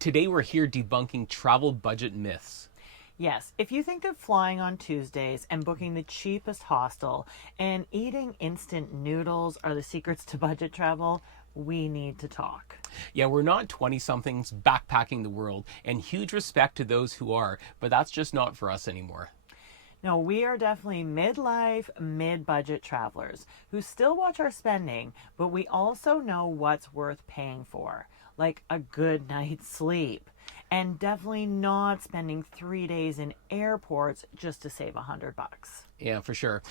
Today we're here debunking travel budget myths. Yes, if you think that flying on Tuesdays and booking the cheapest hostel and eating instant noodles are the secrets to budget travel, we need to talk. Yeah, we're not 20-somethings backpacking the world, and huge respect to those who are, but that's just not for us anymore. No, we are definitely midlife, mid-budget travelers who still watch our spending, but we also know what's worth paying for, like a good night's sleep. And definitely not spending 3 days in airports just to save $100. Yeah, for sure.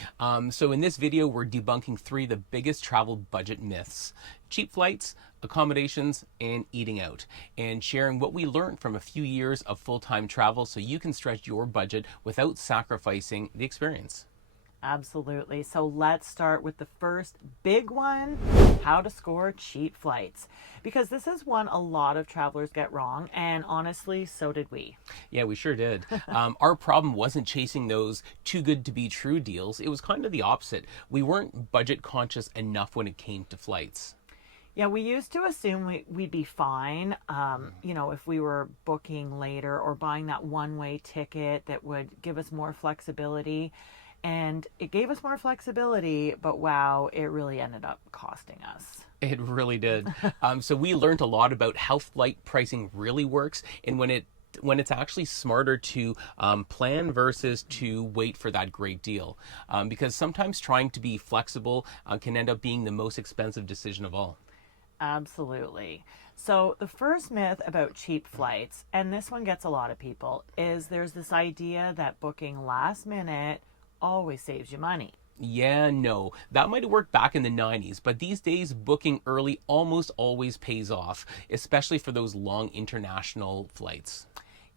So in this video, we're debunking 3 of the biggest travel budget myths: cheap flights, accommodations, and eating out, and sharing what we learned from a few years of full-time travel so you can stretch your budget without sacrificing the experience. Absolutely. So let's start with the first big one, how to score cheap flights. Because this is one a lot of travelers get wrong, and honestly, so did we. Yeah, we sure did. Our problem wasn't chasing those too good to be true deals. It was kind of the opposite. We weren't budget conscious enough when it came to flights. Yeah, we used to assume we'd be fine, if we were booking later or buying that one-way ticket that would give us more flexibility. And it gave us more flexibility, but wow, it really ended up costing us. It really did. So we learned a lot about how flight pricing really works, and when it's actually smarter to plan versus to wait for that great deal. Because sometimes trying to be flexible can end up being the most expensive decision of all. Absolutely. So the first myth about cheap flights, and this one gets a lot of people, is there's this idea that booking last minute always saves you money. Yeah, no, that might have worked back in the 90s, but these days booking early almost always pays off, especially for those long international flights.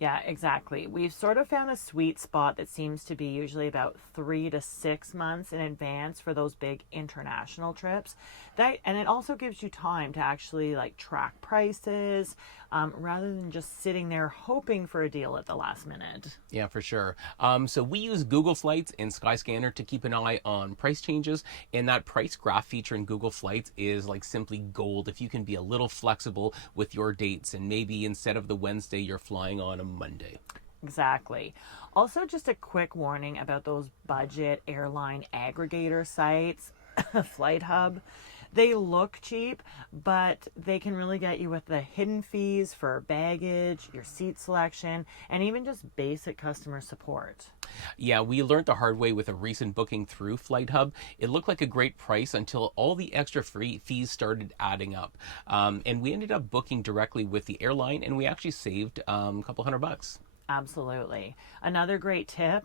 Yeah, exactly. We've sort of found a sweet spot that seems to be usually about 3 to 6 months in advance for those big international trips. And it also gives you time to actually track prices rather than just sitting there hoping for a deal at the last minute. Yeah, for sure. So we use Google Flights and Skyscanner to keep an eye on price changes, and that price graph feature in Google Flights is simply gold if you can be a little flexible with your dates, and maybe instead of the Wednesday, you're flying on a Monday. Exactly. Also, just a quick warning about those budget airline aggregator sites, Flight Hub. They look cheap, but they can really get you with the hidden fees for baggage, your seat selection, and even just basic customer support. Yeah, we learned the hard way with a recent booking through Flight Hub. It looked like a great price until all the extra free fees started adding up. And we ended up booking directly with the airline, and we actually saved a couple $100. Absolutely. Another great tip,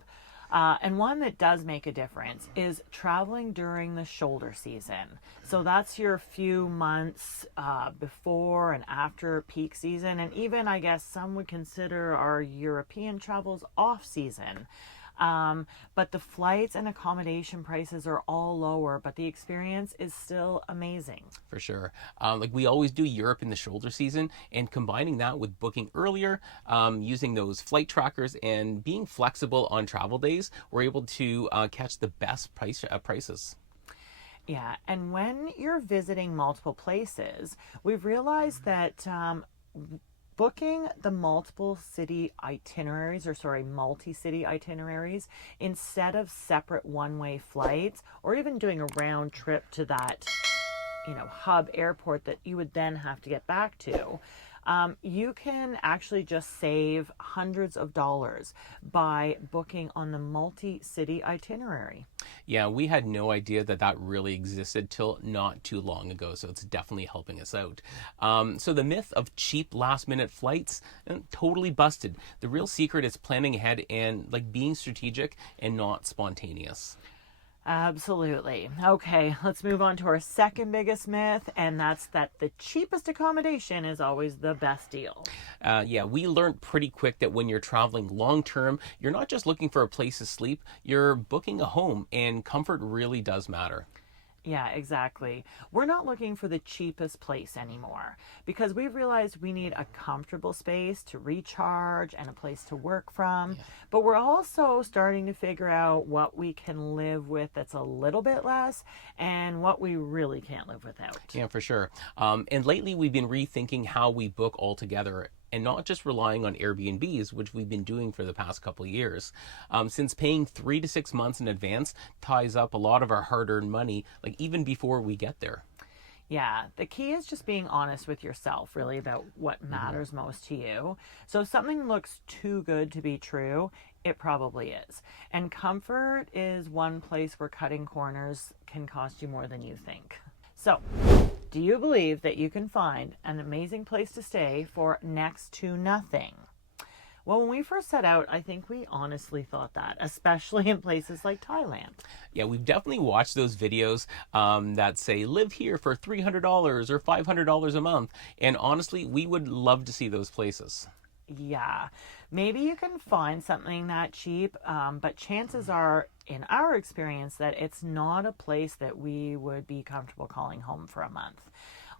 and one that does make a difference, is traveling during the shoulder season. So that's your few months before and after peak season, and even I guess some would consider our European travels off season. But the flights and accommodation prices are all lower, but the experience is still amazing. For sure. We always do Europe in the shoulder season, and combining that with booking earlier, using those flight trackers and being flexible on travel days, we're able to catch the best prices. Yeah, and when you're visiting multiple places, we've realized that booking the multi-city itineraries instead of separate one-way flights, or even doing a round trip to that, hub airport that you would then have to get back to, you can actually just save hundreds of dollars by booking on the multi-city itinerary. Yeah, we had no idea that really existed till not too long ago, so it's definitely helping us out. So the myth of cheap last-minute flights, totally busted. The real secret is planning ahead and being strategic and not spontaneous. Absolutely. Okay, let's move on to our second biggest myth, and that's that the cheapest accommodation is always the best deal. Yeah, we learned pretty quick that when you're traveling long term, you're not just looking for a place to sleep, you're booking a home, and comfort really does matter. Yeah, exactly. We're not looking for the cheapest place anymore because we've realized we need a comfortable space to recharge and a place to work from. Yeah. But we're also starting to figure out what we can live with that's a little bit less and what we really can't live without. Yeah, for sure. And lately we've been rethinking how we book altogether. and not just relying on Airbnbs, which we've been doing for the past couple of years. Since paying 3 to 6 months in advance ties up a lot of our hard-earned money, like even before we get there. Yeah, the key is just being honest with yourself, really, about what matters most to you. So if something looks too good to be true, it probably is. And comfort is one place where cutting corners can cost you more than you think. So, do you believe that you can find an amazing place to stay for next to nothing? Well, when we first set out, I think we honestly thought that, especially in places like Thailand. Yeah, we've definitely watched those videos that say live here for $300 or $500 a month. And honestly, we would love to see those places. Yeah, maybe you can find something that cheap, but chances are, in our experience, that it's not a place that we would be comfortable calling home for a month.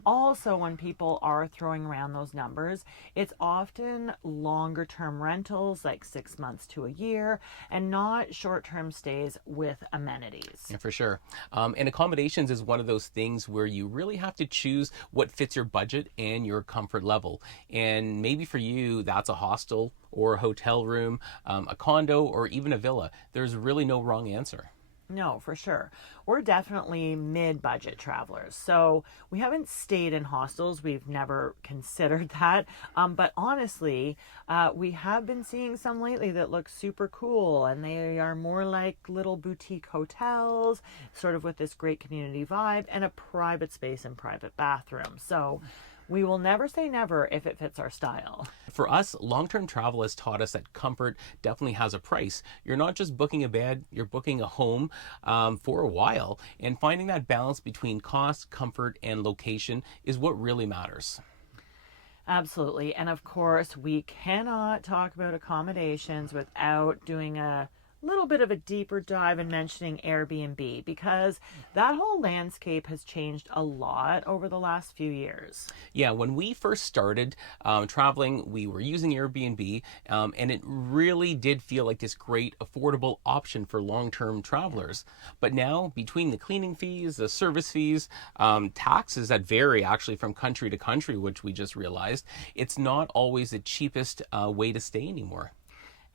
Also, when people are throwing around those numbers, it's often longer term rentals, like 6 months to a year, and not short term stays with amenities. Yeah, for sure. And accommodations is one of those things where you really have to choose what fits your budget and your comfort level. And maybe for you, that's a hostel or a hotel room, a condo, or even a villa. There's really no wrong answer. No, for sure. We're definitely mid-budget travelers. So we haven't stayed in hostels. We've never considered that. But honestly, we have been seeing some lately that look super cool. And they are more like little boutique hotels, sort of with this great community vibe and a private space and private bathroom. So we will never say never if it fits our style. For us, long-term travel has taught us that comfort definitely has a price. You're not just booking a bed, you're booking a home for a while. And finding that balance between cost, comfort, and location is what really matters. Absolutely. And of course, we cannot talk about accommodations without doing a little bit of a deeper dive and mentioning Airbnb, because that whole landscape has changed a lot over the last few years. Yeah, when we first started traveling, we were using Airbnb, and it really did feel like this great, affordable option for long-term travelers. But now, between the cleaning fees, the service fees, taxes that vary actually from country to country, which we just realized, it's not always the cheapest way to stay anymore.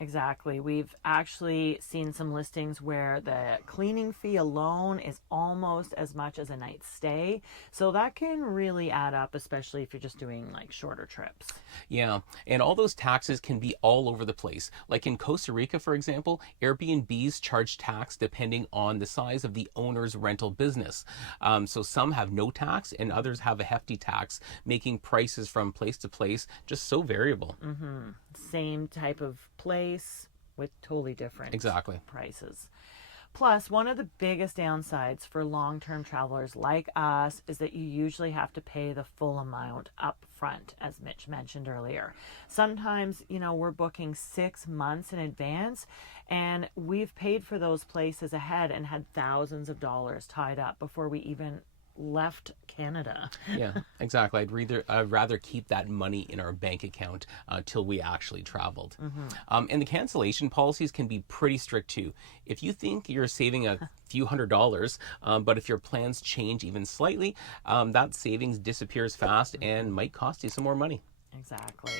Exactly. We've actually seen some listings where the cleaning fee alone is almost as much as a night's stay. So that can really add up, especially if you're just doing like shorter trips. Yeah, and all those taxes can be all over the place. Like in Costa Rica, for example, Airbnbs charge tax depending on the size of the owner's rental business. So some have no tax and others have a hefty tax, making prices from place to place just so variable. Same type of place with totally different Exactly. prices. Plus, one of the biggest downsides for long-term travelers like us is that you usually have to pay the full amount up front, as Mitch mentioned earlier. Sometimes, we're booking 6 months in advance, and we've paid for those places ahead and had thousands of dollars tied up before we even left Canada. Yeah, exactly. I'd rather keep that money in our bank account till we actually traveled. And the cancellation policies can be pretty strict too. If you think you're saving a few $100s, but if your plans change even slightly, that savings disappears fast and might cost you some more money. Exactly.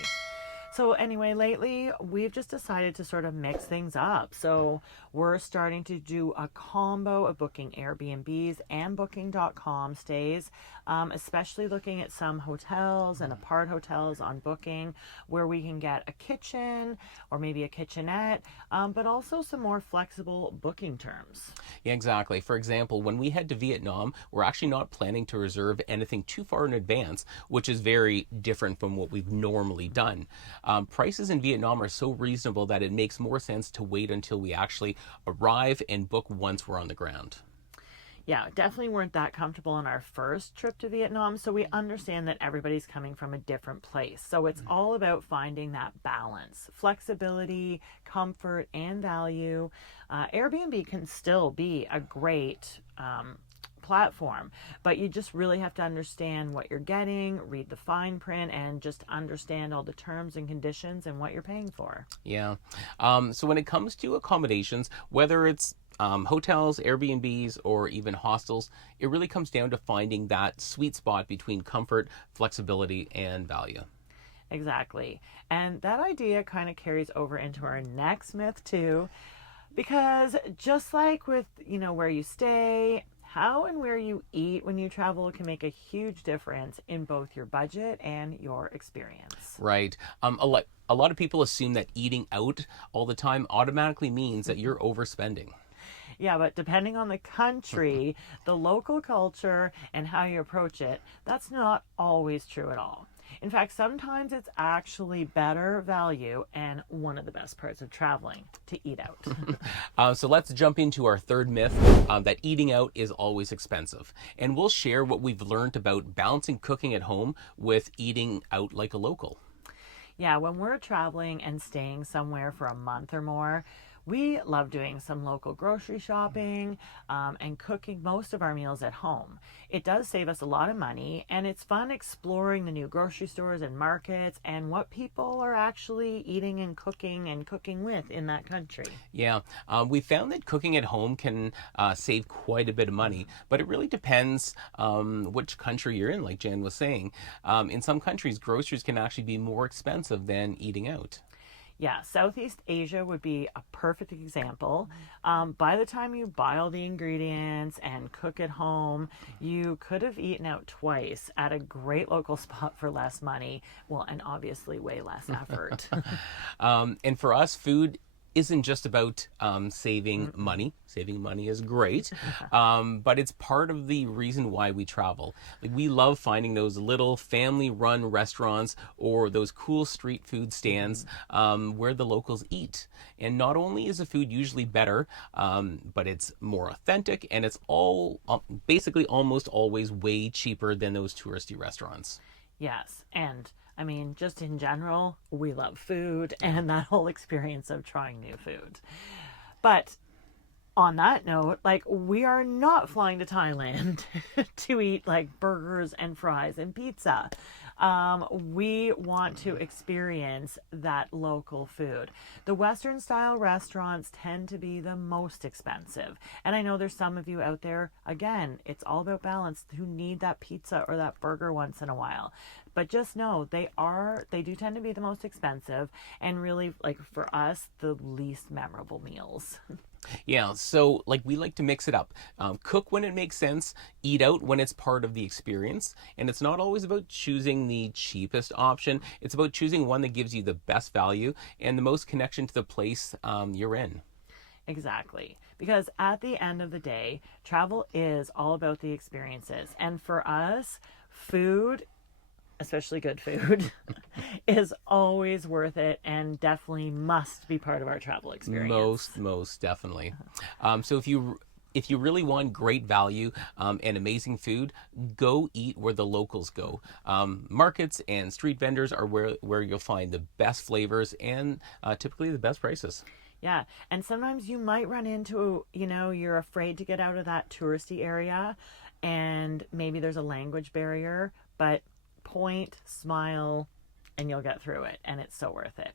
So anyway, lately we've just decided to sort of mix things up. So we're starting to do a combo of booking Airbnbs and Booking.com stays, especially looking at some hotels and apart hotels on Booking where we can get a kitchen or maybe a kitchenette, but also some more flexible booking terms. Yeah, exactly. For example, when we head to Vietnam, we're actually not planning to reserve anything too far in advance, which is very different from what we've normally done. Prices in Vietnam are so reasonable that it makes more sense to wait until we actually arrive and book once we're on the ground. Yeah, definitely weren't that comfortable on our first trip to Vietnam, so we understand that everybody's coming from a different place. So it's all about finding that balance, flexibility, comfort, and value. Airbnb can still be a great platform, but you just really have to understand what you're getting, read the fine print, and just understand all the terms and conditions and what you're paying for. Yeah. So when it comes to accommodations, whether it's hotels, Airbnbs, or even hostels, it really comes down to finding that sweet spot between comfort, flexibility, and value. Exactly. And that idea kind of carries over into our next myth too, because just like with, where you stay, how and where you eat when you travel can make a huge difference in both your budget and your experience. Right. A lot of people assume that eating out all the time automatically means that you're overspending. Yeah, but depending on the country, the local culture, and how you approach it, that's not always true at all. In fact, sometimes it's actually better value and one of the best parts of traveling to eat out. So let's jump into our third myth, that eating out is always expensive. And we'll share what we've learned about balancing cooking at home with eating out like a local. Yeah, when we're traveling and staying somewhere for a month or more, we love doing some local grocery shopping and cooking most of our meals at home. It does save us a lot of money, and it's fun exploring the new grocery stores and markets and what people are actually eating and cooking with in that country. Yeah, we found that cooking at home can save quite a bit of money, but it really depends which country you're in, like Jan was saying. In some countries, groceries can actually be more expensive than eating out. Yeah, Southeast Asia would be a perfect example. By the time you buy all the ingredients and cook at home, you could have eaten out twice at a great local spot for less money. Well, and obviously way less effort. And for us, food isn't just about saving money. Saving money is great, but it's part of the reason why we travel. Like, we love finding those little family-run restaurants or those cool street food stands where the locals eat. And not only is the food usually better, but it's more authentic, and it's all basically almost always way cheaper than those touristy restaurants. Yes, and I mean, just in general, we love food and that whole experience of trying new food. But on that note, like, we are not flying to Thailand to eat like burgers and fries and pizza. We want to experience that local food. The Western style restaurants tend to be the most expensive. And I know there's some of you out there, again, it's all about balance, who need that pizza or that burger once in a while. But just know they do tend to be the most expensive, and really, like, for us, the least memorable meals. Yeah, so like, we like to mix it up. Cook when it makes sense, eat out when it's part of the experience, and it's not always about choosing the cheapest option. It's about choosing one that gives you the best value and the most connection to the place you're in. Exactly. Because at the end of the day, travel is all about the experiences. And for us, food, especially good food, is always worth it and definitely must be part of our travel experience. Most definitely. So if you really want great value and amazing food, go eat where the locals go. Markets and street vendors are where you'll find the best flavors and typically the best prices. Yeah, and sometimes you might run into, you're afraid to get out of that touristy area, and maybe there's a language barrier, but point, smile, and you'll get through it, and it's so worth it.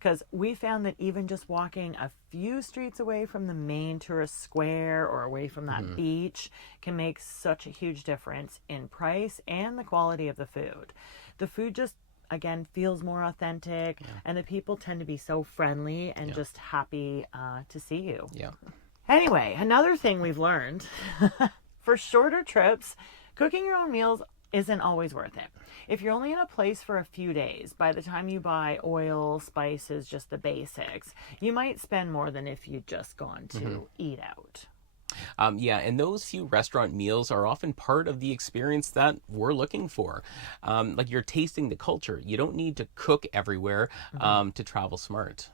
Because we found that even just walking a few streets away from the main tourist square or away from that beach can make such a huge difference in price and the quality of the food. The food just, again, feels more authentic, and the people tend to be so friendly and just happy to see you. Yeah. Anyway, another thing we've learned, for shorter trips, cooking your own meals isn't always worth it. If you're only in a place for a few days, by the time you buy oil, spices, just the basics, you might spend more than if you'd just gone to eat out. Yeah, and those few restaurant meals are often part of the experience that we're looking for. Like, you're tasting the culture. You don't need to cook everywhere to travel smart.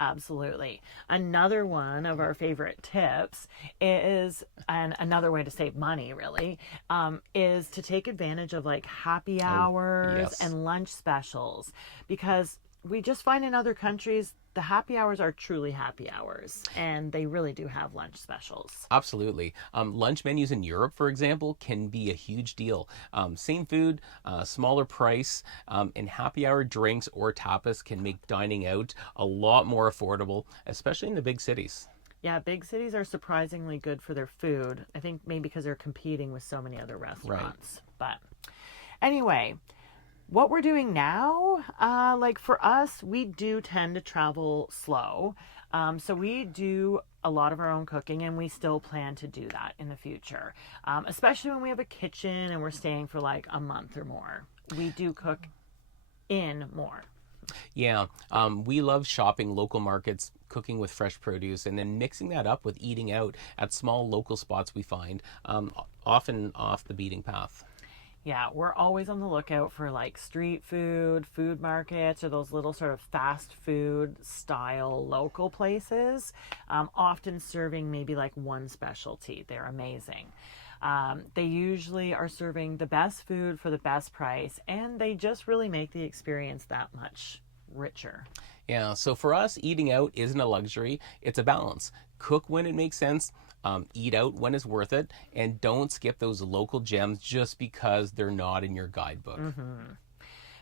Absolutely. Another one of our favorite tips is, and another way to save money really, is to take advantage of like happy hours yes. and lunch specials, because we just find in other countries the happy hours are truly happy hours, and they really do have lunch specials. Absolutely. Lunch menus in Europe, for example, can be a huge deal. Same food, smaller price, and happy hour drinks or tapas can make dining out a lot more affordable, especially in the big cities. Yeah, big cities are surprisingly good for their food. I think maybe because they're competing with so many other restaurants. Right. But anyway, What we're doing now, like for us, we do tend to travel slow. So we do a lot of our own cooking, and we still plan to do that in the future, especially when we have a kitchen and we're staying for like a month or more. We do cook in more. Yeah, we love shopping local markets, cooking with fresh produce, and then mixing that up with eating out at small local spots we find, often off the beating path. Yeah, we're always on the lookout for like street food, food markets, or those little sort of fast food style local places, often serving maybe like one specialty. They're amazing. They usually are serving the best food for the best price, and they just really make the experience that much richer. Yeah, so for us, eating out isn't a luxury, it's a balance. Cook when it makes sense, eat out when it's worth it, and don't skip those local gems just because they're not in your guidebook.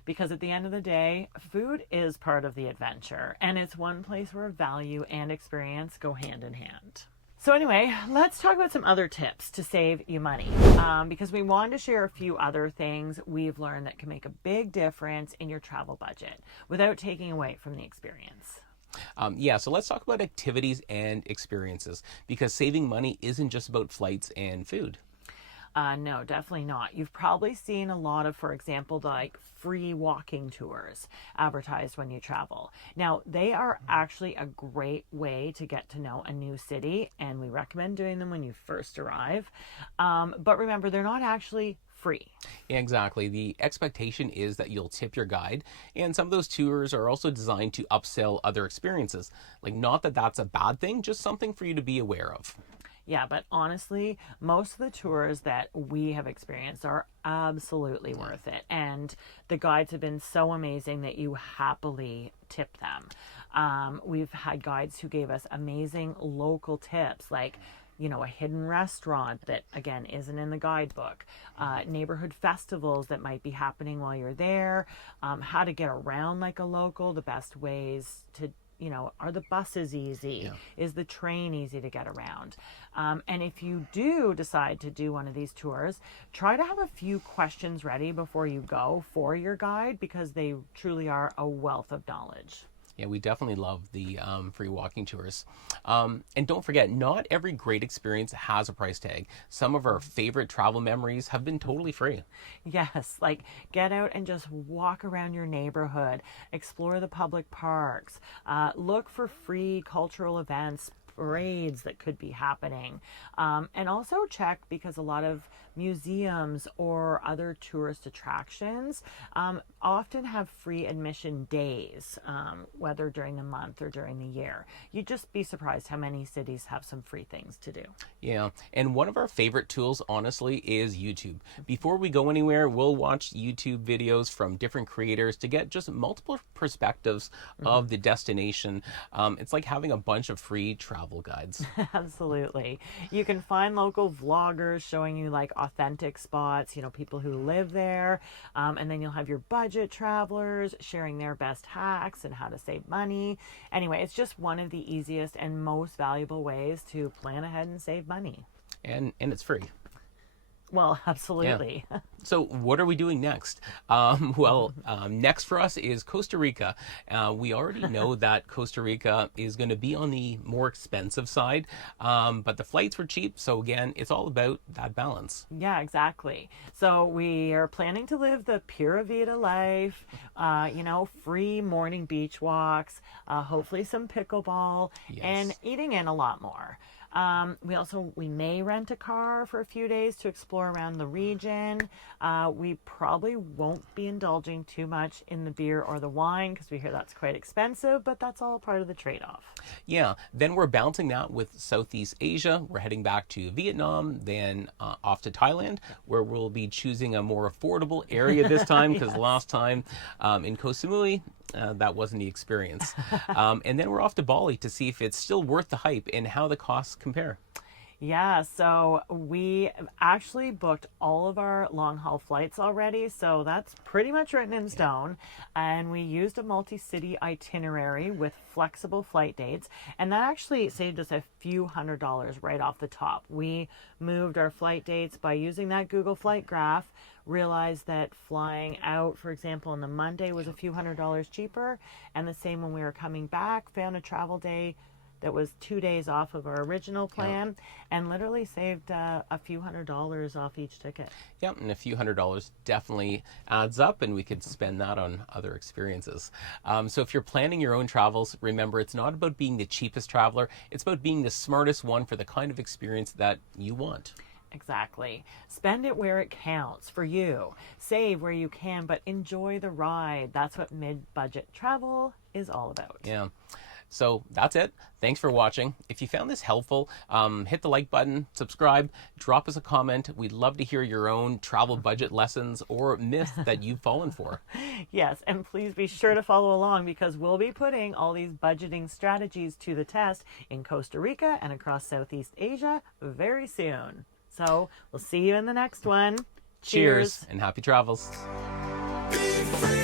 Because at the end of the day, food is part of the adventure, and it's one place where value and experience go hand in hand. So anyway, let's talk about some other tips to save you money, because we wanted to share a few other things we've learned that can make a big difference in your travel budget without taking away from the experience. Yeah, so let's talk about activities and experiences because saving money isn't just about flights and food. No, definitely not. You've probably seen a lot of, for example, like free walking tours advertised when you travel. Now, they are actually a great way to get to know a new city, and we recommend doing them when you first arrive. But remember, they're not actually free. Yeah, exactly. The expectation is that you'll tip your guide, and some of those tours are also designed to upsell other experiences. Like, not that that's a bad thing, just something for you to be aware of. Yeah, but honestly, most of the tours that we have experienced are absolutely worth it. And the guides have been so amazing that you happily tip them. We've had guides who gave us amazing local tips, like, you know, a hidden restaurant that, again, isn't in the guidebook, neighborhood festivals that might be happening while you're there, how to get around like a local, the best ways to, you know, are the buses easy? Yeah. Is the train easy to get around? And if you do decide to do one of these tours, try to have a few questions ready before you go for your guide, because they truly are a wealth of knowledge. Yeah, we definitely love the free walking tours. And don't forget, not every great experience has a price tag. Some of our favorite travel memories have been totally free. Yes, like get out and just walk around your neighborhood, explore the public parks, look for free cultural events, parades that could be happening, and also check, because a lot of museums or other tourist attractions often have free admission days, whether during the month or during the year. You'd just be surprised how many cities have some free things to do. Yeah, and one of our favorite tools, honestly, is YouTube. Before we go anywhere, we'll watch YouTube videos from different creators to get just multiple perspectives of the destination. It's like having a bunch of free travel guides. Absolutely. You can find local vloggers showing you like authentic spots, you know, people who live there. And then you'll have your budget travelers sharing their best hacks and how to save money. Anyway, it's just one of the easiest and most valuable ways to plan ahead and save money. And it's free. Well, absolutely. Yeah. So what are we doing next? Next for us is Costa Rica. We already know that Costa Rica is going to be on the more expensive side, but the flights were cheap. So again, it's all about that balance. Yeah, exactly. So we are planning to live the Pura Vida life, you know, free morning beach walks, hopefully some pickleball, Yes. and eating in a lot more. We may rent a car for a few days to explore around the region. We probably won't be indulging too much in the beer or the wine, because we hear that's quite expensive, but that's all part of the trade-off. Yeah, then we're bouncing that with Southeast Asia. We're heading back to Vietnam, then off to Thailand, where we'll be choosing a more affordable area this time, because last time in Koh Samui, that wasn't the experience. And then we're off to Bali to see if it's still worth the hype and how the costs compare. Yeah, so we actually booked all of our long haul flights already, so that's pretty much written in stone. And we used a multi city itinerary with flexible flight dates, and that actually saved us a few $100s right off the top. We moved our flight dates by using that Google Flight Graph, realized that flying out, for example, on the Monday was a few $100s cheaper, and the same when we were coming back, found a travel day that was 2 days off of our original plan, and literally saved a few $100s off each ticket. Yep, and a few $100s definitely adds up, and we could spend that on other experiences. So if you're planning your own travels, remember it's not about being the cheapest traveler, it's about being the smartest one for the kind of experience that you want. Exactly. Spend it where it counts for you. Save where you can, but enjoy the ride. That's what mid-budget travel is all about. Yeah. So that's it. Thanks for watching. If you found this helpful, hit the like button, subscribe, drop us a comment. We'd love to hear your own travel budget lessons or myths that you've fallen for. Yes, and please be sure to follow along because we'll be putting all these budgeting strategies to the test in Costa Rica and across Southeast Asia very soon. So we'll see you in the next one. Cheers and happy travels. Be free.